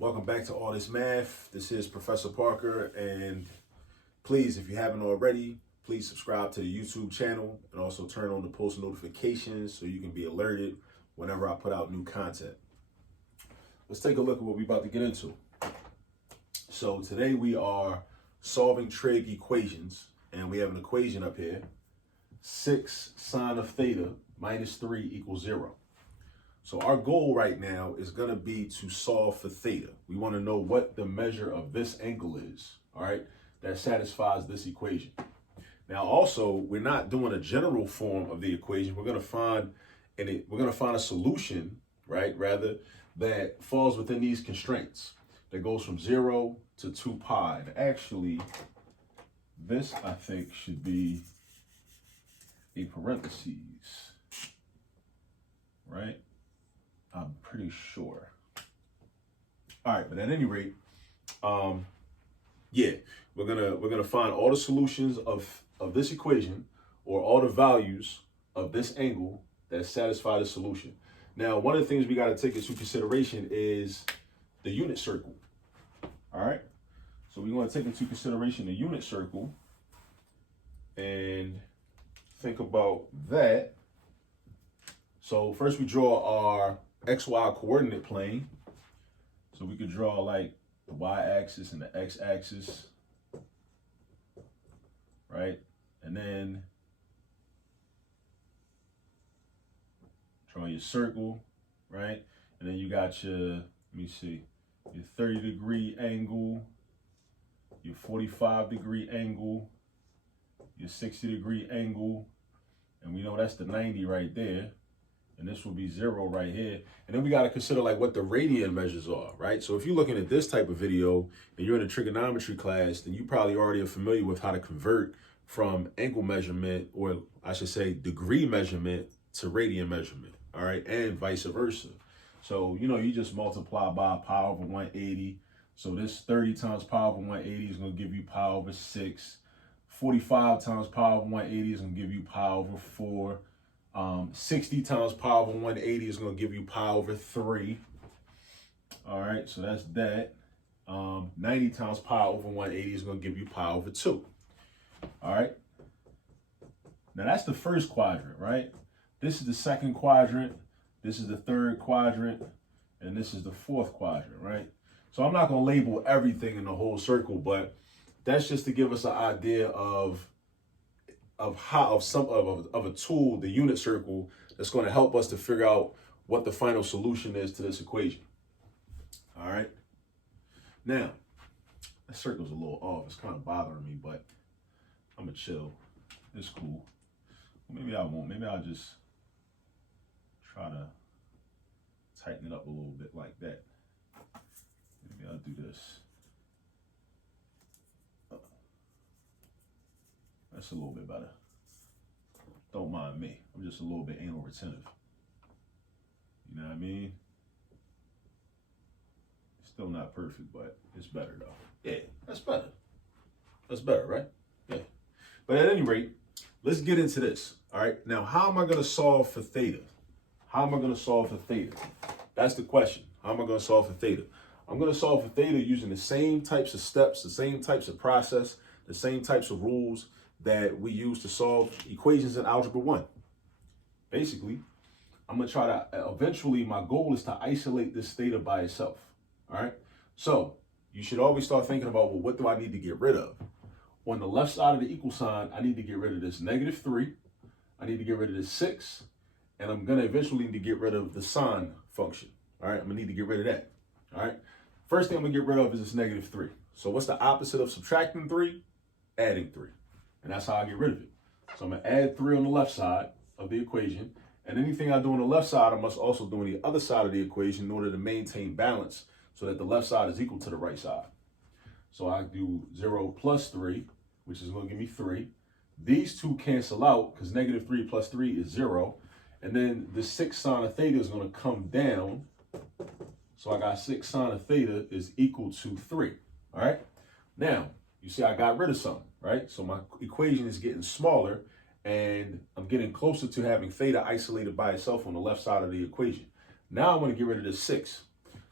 Welcome back to All This Math. This is Professor Parker, and please, if you haven't already, please subscribe to the YouTube channel and also turn on the post notifications so you can be alerted whenever I put out new content. Let's take a look at what we're about to get into. So today we are solving trig equations, and we have an equation up here, 6 sine of theta minus 3 equals 0. So our goal right now is going to be to solve for theta. We want to know what the measure of this angle is, all right, that satisfies this equation. Now, also, we're not doing a general form of the equation. We're going to find a solution, right, rather, that falls within these constraints, that goes from 0 to 2 pi. And actually, this, I think, should be a parentheses, right? I'm pretty sure. All right, but at any rate, we're gonna find all the solutions of this equation, or all the values of this angle that satisfy the solution. Now, one of the things we got to take into consideration is the unit circle. All right, so we want to take into consideration the unit circle and think about that. So first, we draw our XY coordinate plane. So we could draw like the y-axis and the x-axis, right? And then draw your circle, right? And then you got your, let me see, your 30-degree angle, your 45-degree angle, your 60-degree angle, and we know that's the 90 right there. And this will be 0 right here. And then we got to consider like what the radian measures are, right? So if you're looking at this type of video and you're in a trigonometry class, then you probably already are familiar with how to convert from angle measurement, or I should say degree measurement, to radian measurement, all right? And vice versa. So, you just multiply by pi over 180. So this 30 times pi over 180 is going to give you pi over 6. 45 times pi over 180 is going to give you pi over 4. 60 times pi over 180 is going to give you pi over 3. All right, so that's that. 90 times pi over 180 is going to give you pi over 2. All right. Now that's the first quadrant, right? This is the second quadrant. This is the third quadrant. And this is the fourth quadrant, right? So I'm not going to label everything in the whole circle, but that's just to give us an idea of a tool, the unit circle, that's going to help us to figure out what the final solution is to this equation. All right. Now, that circle's a little off. It's kind of bothering me, but I'm gonna chill. It's cool. Maybe I won't. Maybe I'll just try to tighten it up a little bit like that. Maybe I'll do this. That's a little bit better. Don't mind me. I'm just a little bit anal retentive. You know what I mean? Still not perfect, but it's better though. Yeah, that's better. That's better, right? Yeah. But at any rate, let's get into this. All right. Now, how am I going to solve for theta? How am I going to solve for theta? That's the question. How am I going to solve for theta? I'm going to solve for theta using the same types of steps, the same types of process, the same types of rules that we use to solve equations in Algebra 1. Basically, I'm going to try to, eventually, my goal is to isolate this theta by itself. All right. So you should always start thinking about, well, what do I need to get rid of? On the left side of the equal sign, I need to get rid of this -3. I need to get rid of this 6. And I'm going to eventually need to get rid of the sine function. All right. I'm going to need to get rid of that. All right. First thing I'm going to get rid of is this -3. So what's the opposite of subtracting 3? Adding 3. And that's how I get rid of it. So I'm going to add 3 on the left side of the equation. And anything I do on the left side, I must also do on the other side of the equation in order to maintain balance so that the left side is equal to the right side. So I do 0 plus 3, which is going to give me 3. These two cancel out because -3 plus 3 is 0. And then the 6 sine of theta is going to come down. So I got 6 sine of theta is equal to 3. All right. Now, you see I got rid of something, right? So my equation is getting smaller and I'm getting closer to having theta isolated by itself on the left side of the equation. Now I'm going to get rid of this 6.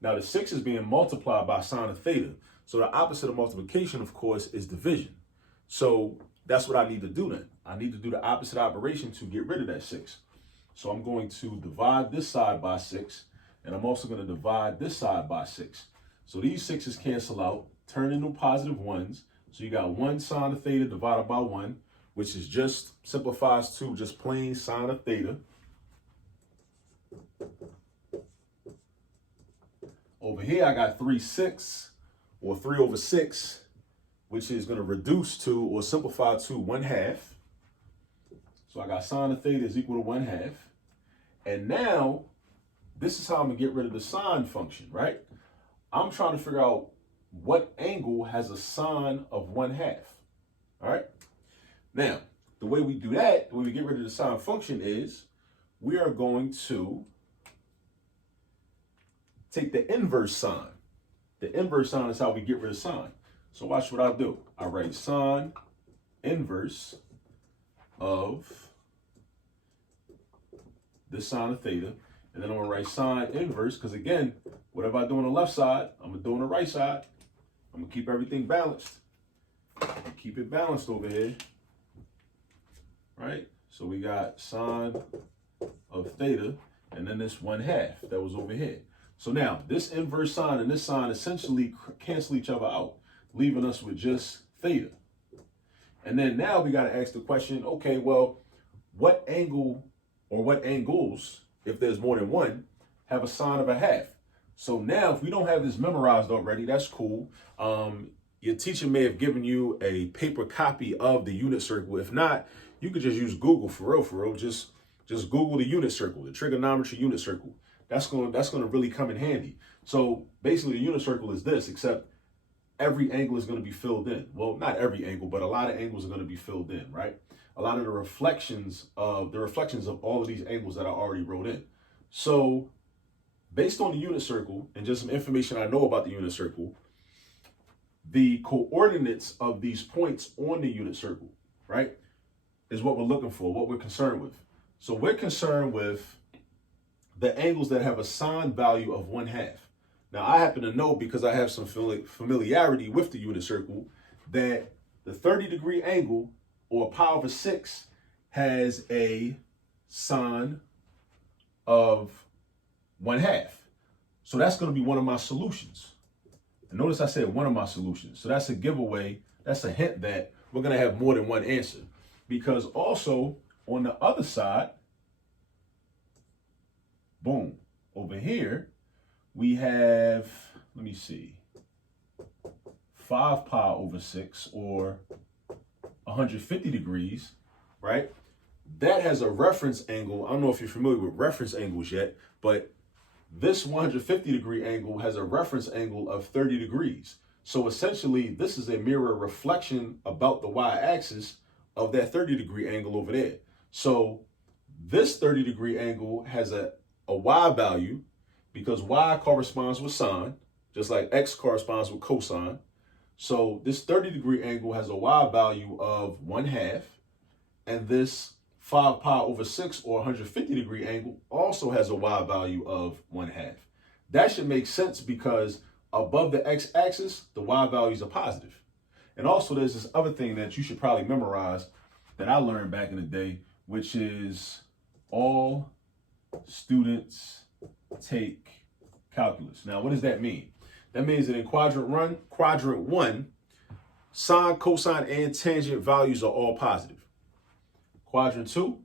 Now the 6 is being multiplied by sine of theta. So the opposite of multiplication, of course, is division. So that's what I need to do then. I need to do the opposite operation to get rid of that 6. So I'm going to divide this side by 6, and I'm also going to divide this side by 6. So these 6's cancel out, turn into positive 1s. So you got 1 sine of theta divided by 1, which is just simplifies to just plain sine of theta. Over here, I got 3/6 or 3/6, which is going to reduce to or simplify to 1/2. So I got sine of theta is equal to 1/2. And now, this is how I'm going to get rid of the sine function, right? I'm trying to figure out what angle has a sine of 1/2. All right? Now, the way we do that, the way we get rid of the sine function is we are going to take the inverse sine. The inverse sine is how we get rid of sine. So watch what I do. I write sine inverse of this sine of theta. And then I'm going to write sine inverse because, again, whatever I do on the left side, I'm going to do on the right side. I'm going to keep everything balanced. Keep it balanced over here. Right? So we got sine of theta and then this 1/2 that was over here. So now this inverse sine and this sine essentially cancel each other out, leaving us with just theta. And then now we got to ask the question, okay, well, what angle or what angles, if there's more than one, have a sine of 1/2? So now if we don't have this memorized already, that's cool. Your teacher may have given you a paper copy of the unit circle. If not, you could just use Google for real. Just Google the unit circle, the trigonometry unit circle. That's gonna really come in handy. So basically the unit circle is this, except every angle is going to be filled in. Well, not every angle, but a lot of angles are going to be filled in, right? A lot of the reflections of all of these angles that I already wrote in. So based on the unit circle and just some information I know about the unit circle, the coordinates of these points on the unit circle, right, is what we're looking for, what we're concerned with. So we're concerned with the angles that have a sine value of 1/2. Now, I happen to know, because I have some familiarity with the unit circle, that the 30-degree angle, or pi over 6, has a sine of 1/2. So that's going to be one of my solutions. And notice I said one of my solutions. So that's a giveaway. That's a hint that we're going to have more than one answer. Because also, on the other side, boom, over here, we have, let me see, 5 pi over 6, or 150 degrees, right? That has a reference angle. I don't know if you're familiar with reference angles yet, but this 150-degree angle has a reference angle of 30 degrees. So essentially, this is a mirror reflection about the y-axis of that 30-degree angle over there. So this 30-degree angle has a y value, because y corresponds with sine, just like x corresponds with cosine. So this 30-degree angle has a y value of 1/2, and this 5 pi over 6, or 150-degree angle, also has a y value of 1/2. That should make sense because above the x-axis, the y values are positive. And also there's this other thing that you should probably memorize that I learned back in the day, which is all students take calculus. Now, what does that mean? That means that in quadrant one, sine, cosine, and tangent values are all positive. Quadrant 2,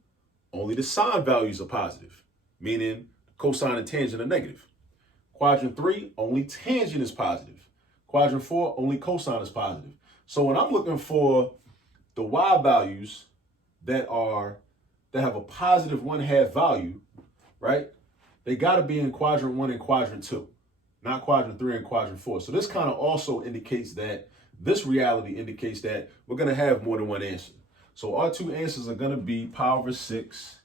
only the sine values are positive, meaning cosine and tangent are negative. Quadrant 3, only tangent is positive. Quadrant 4, only cosine is positive. So when I'm looking for the y values that have a positive 1/2 value, right? They got to be in quadrant 1 and quadrant 2, not quadrant 3 and quadrant 4. So this kind of also indicates that this reality indicates that we're going to have more than one answer. So our two answers are going to be pi over 6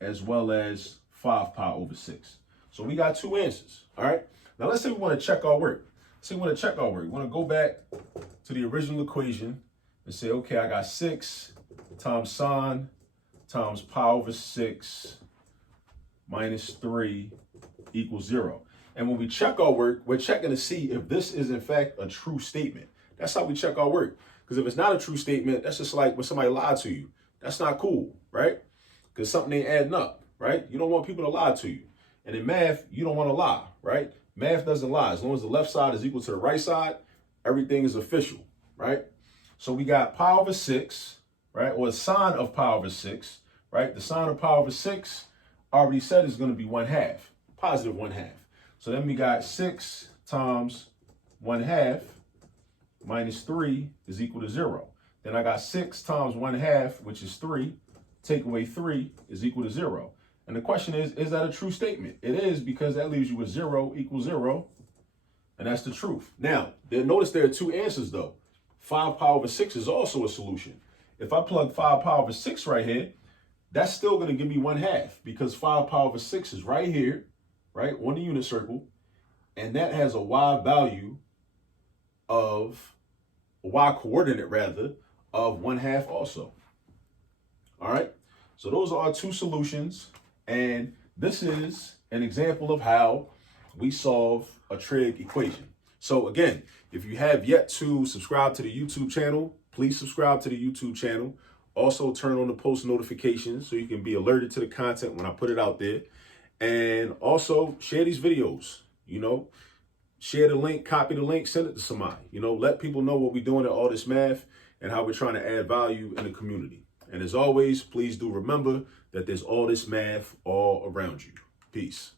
as well as 5 pi over 6. So we got two answers. All right. Now let's say we want to check our work. We want to go back to the original equation and say, okay, I got 6 times sine times pi over 6 minus 3 equals 0. And when we check our work, we're checking to see if this is in fact a true statement. That's how we check our work. Because if it's not a true statement, that's just like when somebody lied to you. That's not cool, right? Because something ain't adding up, right? You don't want people to lie to you. And in math, you don't want to lie, right? Math doesn't lie. As long as the left side is equal to the right side, everything is official, right? So we got pi over 6, right? Or the sine of pi over 6, right? The sine of pi over 6, I already said is going to be 1/2, positive 1/2. So then we got 6 times 1/2 minus 3 is equal to 0. Then I got 6 times 1/2, which is 3. Take away 3 is equal to 0. And the question is that a true statement? It is, because that leaves you with 0 equals 0. And that's the truth. Now, notice there are two answers, though. 5 pi over 6 is also a solution. If I plug 5 pi over 6 right here, that's still going to give me 1/2, because 5 pi over 6 is right here, right, on the unit circle. And that has a y value of, a y coordinate rather, of 1/2 also. All right. So those are our two solutions. And this is an example of how we solve a trig equation. So again, if you have yet to subscribe to the YouTube channel, please subscribe to the YouTube channel. Also turn on the post notifications so you can be alerted to the content when I put it out there. And also share these videos, share the link, copy the link, send it to somebody, let people know what we're doing at All This Math and how we're trying to add value in the community. And as always, please do remember that there's all this math all around you. Peace.